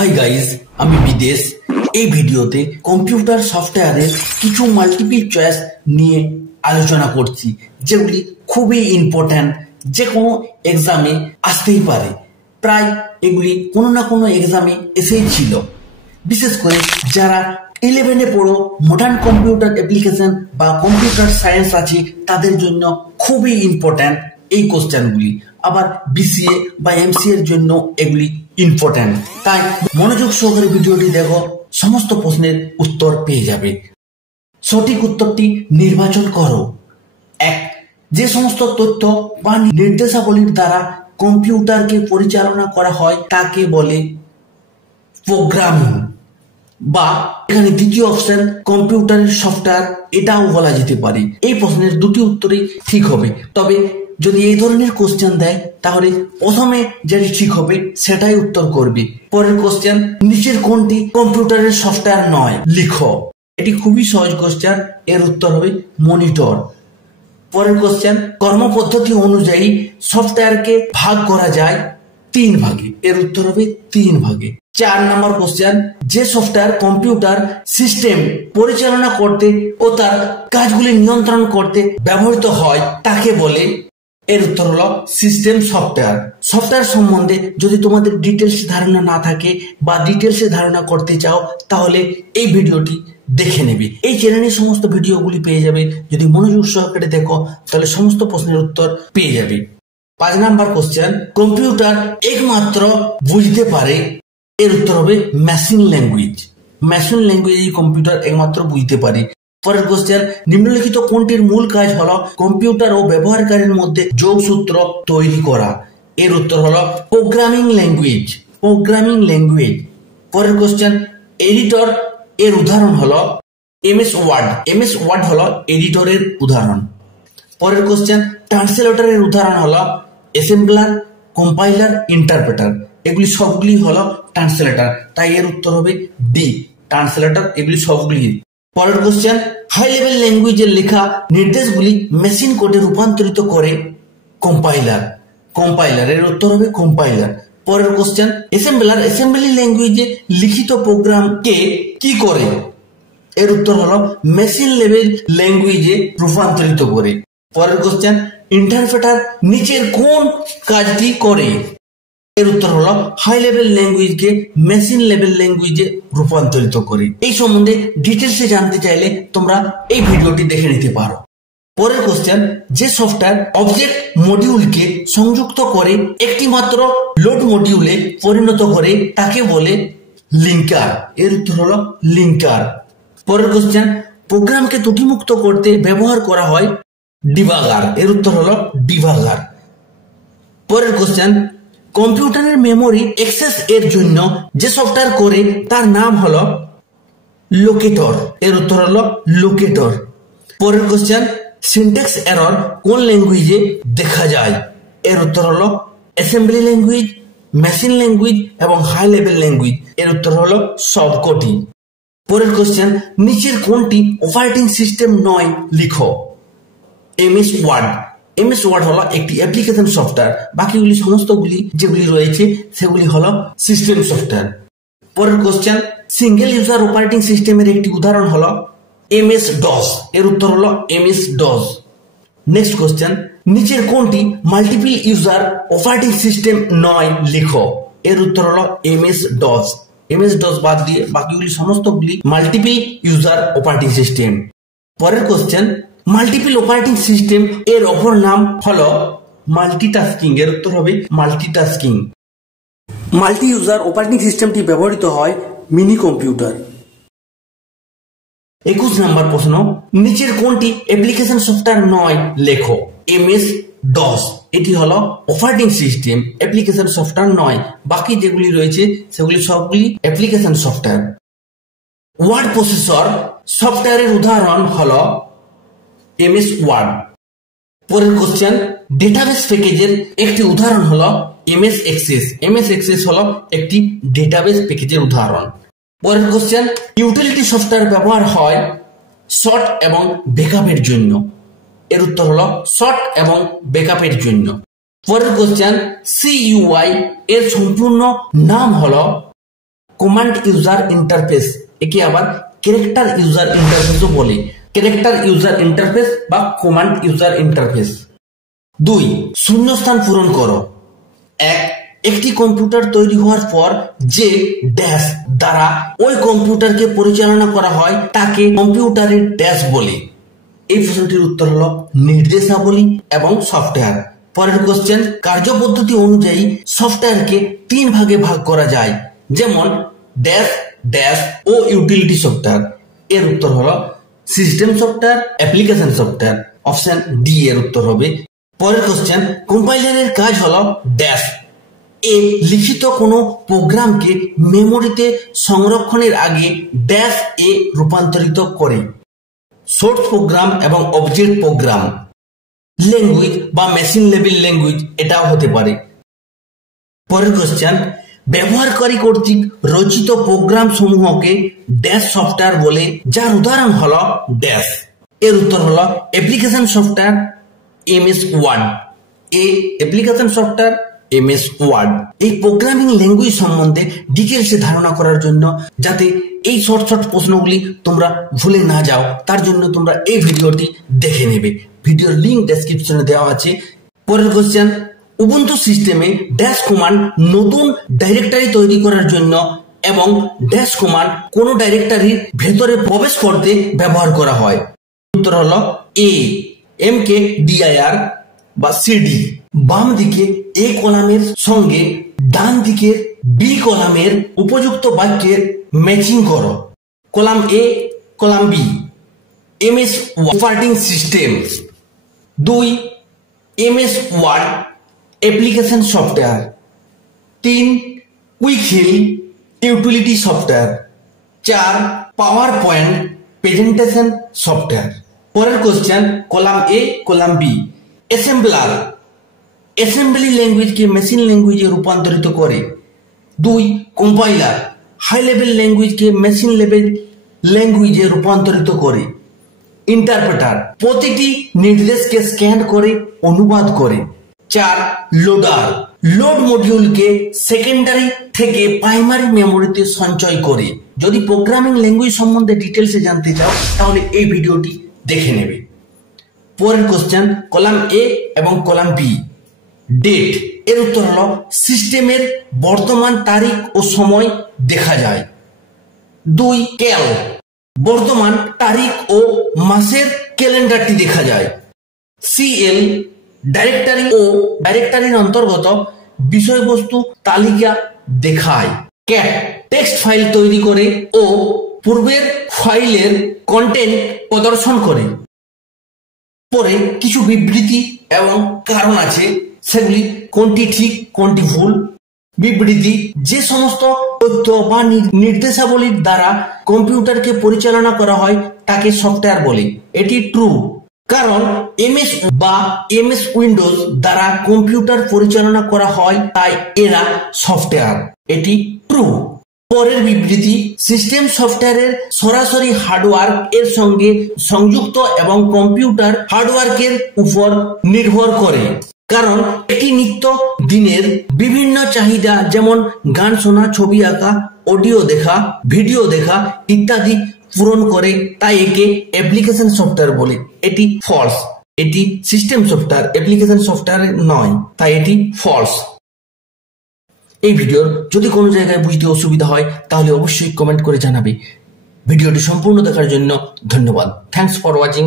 Hi guys, আমি বিদেশ। এই ভিডিওতে কম্পিউটার সফটওয়্যারের কিছু মাল্টিপল চয়েস নিয়ে আলোচনা করছি, যেগুলি খুবই ইম্পর্ট্যান্ট, যে কোনো এক্সামে আসতেই পারে। প্রায় এগুলি কোনো না কোনো এক্সামে এসেই ছিল। বিশেষ করে যারা 11-এ পড়ো, মডার্ন কম্পিউটার অ্যাপ্লিকেশন বা কম্পিউটার সায়েন্স আছে, তাদের জন্য খুবই ইম্পর্ট্যান্ট এই কোশ্চেনগুলি। আবার বিসিএ বা এমসিএ এর জন্য এগুলি ইম্পর্ট্যান্ট। তাই মনোযোগ সহকারে ভিডিওটি দেখো, সমস্ত প্রশ্নের উত্তর পেয়ে যাবে। সঠিক উত্তরটি নির্বাচন করো। 1. যে সমস্ত তথ্য বা নির্দেশাবলীর দ্বারা কম্পিউটারকে পরিচালনা করা হয় তাকে বলে প্রোগ্রামিং, বা এখানে দ্বিতীয় অপশন কম্পিউটারের সফটওয়্যার, এটাও বলা যেতে পারে। এই প্রশ্নের দুটি উত্তরই ঠিক হবে। তবে যদি এই ধরনের কোশ্চেন দেয় তাহলে প্রথমে যেটি ঠিক হবে সেটাই উত্তর করবে। পরের কোশ্চেন, নিচের কোনটি কম্পিউটারের সফটওয়্যার নয়, লিখো। এটি খুবই সহজ কোশ্চেন, এর উত্তর হবে মনিটর। পরের কোশ্চেন, কর্মপদ্ধতি অনুযায়ী সফটওয়্যারকে ভাগ করা যায় 3 ভাগে, এর উত্তর হবে 3 ভাগে। 4 নম্বর কোশ্চেন, যে সফটওয়্যার কম্পিউটার সিস্টেম পরিচালনা করতে ও তার কাজগুলি নিয়ন্ত্রণ করতে ব্যবহৃত হয় তাকে বলে, এর উত্তর হলো সিস্টেম সফটওয়্যার। সফটওয়্যার সম্বন্ধে যদি তোমাদের ডিটেলস ধারণা না থাকে বা ডিটেলসে ধারণা করতে চাও, তাহলে এই ভিডিওটি দেখে নেবে। এই চ্যানেলের সমস্ত ভিডিওগুলি পেয়ে যাবে। যদি মনোযোগ সহকারে দেখো তাহলে সমস্ত প্রশ্নের উত্তর পেয়ে যাবে। 5 নাম্বার কোশ্চেন, কম্পিউটার একমাত্র বুঝতে পারে, এর উত্তর হবে machine language. Machine language computer একমাত্র বুঝতে পারে। পরের কোশ্চেন, নিম্নলিখিত কোনটির মূল কাজ হলো কম্পিউটার ও ব্যবহারকারীর মধ্যে যোগসূত্র তৈরি করা, এর উত্তর হলো প্রোগ্রামিং ল্যাঙ্গুয়েজ। Programming language. পরের কোশ্চেন, এডিটর এর উদাহরণ হলো এমএস ওয়ার্ড। এমএস ওয়ার্ড হলো এডিটরের উদাহরণ। পরের কোশ্চেন, ট্রান্সলেটরের উদাহরণ হলো অ্যাসেম্বলার, কম্পাইলার, ইন্টারপ্রেটার। এগুলি সবগুলি হলো ট্রান্সলেটর, তাই এর উত্তর হবে ডি, ট্রান্সলেটর। এগুলি সবগুলি। পরের কোশ্চেন, হাই লেভেল ল্যাঙ্গুয়েজের লেখা নির্দেশগুলি মেশিন কোডে রূপান্তরিত করে কম্পাইলার। কম্পাইলার, এর উত্তর হবে কম্পাইলার। পরের কোশ্চেন, অ্যাসেম্বলার অ্যাসেম্বলি ল্যাঙ্গুয়েজে লিখিত প্রোগ্রামকে কি করে, এর উত্তর হলো মেশিন লেভেল ল্যাঙ্গুয়েজে রূপান্তরিত করে। পরের কোশ্চেন, ইন্টারপ্রেটার নিচের কোন কাজটি করে, এর উত্তর হলো হাই লেভেল ল্যাঙ্গুয়েজকে মেশিন লেভেল ল্যাঙ্গুয়েজে রূপান্তরিত করে। এই সম্বন্ধে ডিটেলসে জানতে চাইলে তোমরা এই ভিডিওটি দেখে নিতে পারো। পরের কোশ্চেন, যে সফটওয়্যার অবজেক্ট মডিউলকে সংযুক্ত করে একটি মাত্র লোড মডিউলে পরিণত করে তাকে বলে লিঙ্কার, এর উত্তর হলো লিঙ্কার। পরের কোশ্চেন, প্রোগ্রামকে ত্রুটিমুক্ত করতে ব্যবহার করা হয় ডিবাগার, এর উত্তর হলো ডিবাগার। পরের কোশ্চেন, কম্পিউটারের মেমোরি অ্যাক্সেস এর জন্য যে সফটওয়্যার করে তার নাম হলো লোকেটর, এর উত্তর হলো লোকেটর। পরের কোশ্চেন, সিনট্যাক্স এরর কোন ল্যাঙ্গুয়েজে দেখা যায়, এর উত্তর হলো অ্যাসেম্বলি ল্যাঙ্গুয়েজ, মেশিন ল্যাঙ্গুয়েজ এবং হাই লেভেল ল্যাঙ্গুয়েজ। এর উত্তর হলো সবকটি। পরের কোশ্চেন, নিচের কোনটি অপারেটিং সিস্টেম নয়, লিখো। MS word. এমএস ওয়ার্ড হলো একটি অ্যাপ্লিকেশন সফটওয়্যার। বাকিগুলি সমস্তগুলি যেগুলি রয়েছে সেগুলি হলো সিস্টেম সফটওয়্যার। পরের কোশ্চেন, সিঙ্গেল ইউজার অপারেটিং সিস্টেমের একটি উদাহরণ হলো এমএস ডস, এর উত্তর হলো এমএস ডস। নেক্সট কোশ্চেন, নিচের কোনটি মাল্টিপল ইউজার অপারেটিং সিস্টেম নয়, লিখো। এর উত্তর হলো এমএস ডস। এমএস ডস বাদ দিয়ে বাকিগুলি সমস্তগুলি মাল্টিপল ইউজার অপারেটিং সিস্টেম। পরের কোশ্চেন, মাল্টিপল অপারেটিং সিস্টেম এর অপর নাম হলো মাল্টিটাস্কিং, এর উত্তর হবে মাল্টিটাস্কিং। মাল্টি ইউজার অপারেটিং সিস্টেমটি ব্যবহৃত হয় মিনি কম্পিউটার। 21 নম্বর প্রশ্ন, নিচের কোনটি অ্যাপ্লিকেশন সফটওয়্যার নয়, লেখো। এমএস ডস এটি হলো অপারেটিং সিস্টেম, অ্যাপ্লিকেশন সফটওয়্যার নয়। বাকি যেগুলি রয়েছে সেগুলি সবগুলি অ্যাপ্লিকেশন সফটওয়্যার। ওয়ার্ড প্রসেসর সফটওয়্যারের উদাহরণ হলো এমএস ওয়ার্ড। পরের কোশ্চেন, ডেটাবেস প্যাকেজের একটি উদাহরণ হলো এমএস এক্সেস। এমএস এক্সেস হলো একটি ডেটাবেস প্যাকেজের উদাহরণ। পরের কোশ্চেন, ইউটিলিটি সফটওয়্যার ব্যবহার হয় শর্ট এবং ব্যাকআপের জন্য, এর উত্তর হলো শর্ট এবং ব্যাকআপের জন্য। পরের কোশ্চেন, সিইউআই এর সম্পূর্ণ নাম হলো কমান্ড ইউজার ইন্টারফেস, একে আবার ক্যারেক্টার ইউজার ইন্টারফেসও বলে। ক্যারেক্টার ইউজার ইন্টারফেস বা কমান্ড ইউজার ইন্টারফেস। 2 শূন্যস্থান পূরণ করো। একটি কম্পিউটার তৈরি হওয়ার পর যে ড্যাশ দ্বারা ওই কম্পিউটারকে পরিচালনা করা হয় তাকে কম্পিউটারের ড্যাশ বলে। এই প্রশ্নটির উত্তর হলো নির্দেশাবলী এবং সফটওয়্যার। পরের কোশ্চেন, কার্যপদ্ধতি অনুযায়ী সফটওয়্যারকে 3 ভাগে ভাগ করা যায়, যেমন dash dash O utility software. এর উত্তর হলো system software, application software. Option D এর উত্তর হবে। পরের কোশ্চেন, কম্পাইলারের কাজ হলো ড্যাশ এ লিখিত কোনো প্রোগ্রামকে মেমোরিতে সংরক্ষণের আগে ড্যাশ এ রূপান্তরিত করে। সোর্স প্রোগ্রাম এবং অবজেক্ট প্রোগ্রাম, ল্যাঙ্গুয়েজ বা মেশিন লেভেল ল্যাঙ্গুয়েজ এটাও হতে পারে। পরের কোশ্চেন, ব্যবহারকারী কর্তৃক রচিত প্রোগ্রাম সমূহকে ড্যাশ সফটওয়্যার বলে, যার উদাহরণ হলো ড্যাশ। এর উত্তর হলো application software, MS word. Application software, MS Word. এই প্রোগ্রামিং ল্যাঙ্গুয়েজ সম্বন্ধে ডিটেলসে ধারণা করার জন্য, যাতে এই শর্ট প্রশ্নগুলি তোমরা ভুলে না যাও, তার জন্য তোমরা এই ভিডিওটি দেখে নেবে। ভিডিওর লিঙ্ক ডেসক্রিপশনে দেওয়া আছে। পরের কোশ্চেন, উবুন্টু সিস্টেমে ড্যাশ কমান্ড নতুন ডাইরেক্টরি তৈরি করার জন্য এবং ড্যাশ কমান্ড কোনো ডাইরেক্টরির ভেতরে প্রবেশ করতে ব্যবহার করা হয়। উত্তর হলো এ, mkdir বা সিডি। বাম দিকে এ কলামের সঙ্গে ডান দিকের বি কলামের উপযুক্ত বাক্যের ম্যাচিং করো। Column A, column B. MS operating system. 2 MS word application software. 3 quick heal utility software. 4 PowerPoint presentation software. পরের question, column A, column B. Assembler assembly ল্যাঙ্গুয়েজকে মেশিন ল্যাঙ্গুয়েজে রূপান্তরিত করে। 2 কম্পাইলার হাই লেভেল ল্যাঙ্গুয়েজকে machine level ল্যাঙ্গুয়েজে রূপান্তরিত করে। Interpreter প্রতিটি নির্দেশকে স্ক্যান করে অনুবাদ করে। 4 লোডার লোড মডিউলকে সেকেন্ডারি থেকে প্রাইমারি মেমোরিতে সঞ্চয় করে। যদি প্রোগ্রামিং ল্যাঙ্গুয়েজ সম্বন্ধে ডিটেলসে জানতে চাও তাহলে এই ভিডিওটি দেখে নেবে। পরের কোশ্চেন, কলাম এ এবং কলাম বি। ডেট এর উত্তর হলো সিস্টেমের বর্তমান তারিখ ও সময় দেখা যায়। 2 ক্যাল বর্তমান তারিখ ও মাসের ক্যালেন্ডারটি দেখা যায়। সিএল ডাইরেক্টরি ও ডাইরেক্টরির অন্তর্গত বিষয়বস্তু তালিকা দেখায়। ক্যাট টেক্সট ফাইল তৈরি করে ও পূর্বের ফাইলের কন্টেন্ট প্রদর্শন করে। পরে কিছু বিবৃতি এবং কারণ আছে, সেগুলি কোনটি ঠিক কোনটি ভুল। বিবৃতি, যে সমস্ত তথ্য বা নির্দেশাবলীর দ্বারা কম্পিউটারকে পরিচালনা করা হয় তাকে সফটওয়্যার বলে। এটি ট্রু, কারণ এমএস বা এমএস উইন্ডোজ দ্বারা কম্পিউটার পরিচালনা করা হয়, তাই এরা সফটওয়্যার। এটি ট্রু। পরের বিবৃতি, সিস্টেম সফটওয়্যারের সরাসরি হার্ডওয়্যার এর সঙ্গে সংযুক্ত এবং কম্পিউটার হার্ডওয়্যারের উপর নির্ভর করে, কারণ এটি নিত্য দিনের বিভিন্ন চাহিদা, যেমন গান শোনা, ছবি আঁকা, অডিও দেখা, ভিডিও দেখা ইত্যাদি পূরণ করে, তাই একে অ্যাপ্লিকেশন সফটওয়্যার বলে। এটি ফলস। এটি সিস্টেম সফটওয়্যার, অ্যাপ্লিকেশন সফটওয়্যার নয়, তাই এটি ফলস। এই ভিডিওর যদি কোনো জায়গায় বুঝতে অসুবিধা হয় তাহলে অবশ্যই কমেন্ট করে জানাবে। ভিডিওটি সম্পূর্ণ দেখার জন্য ধন্যবাদ। Thanks for watching.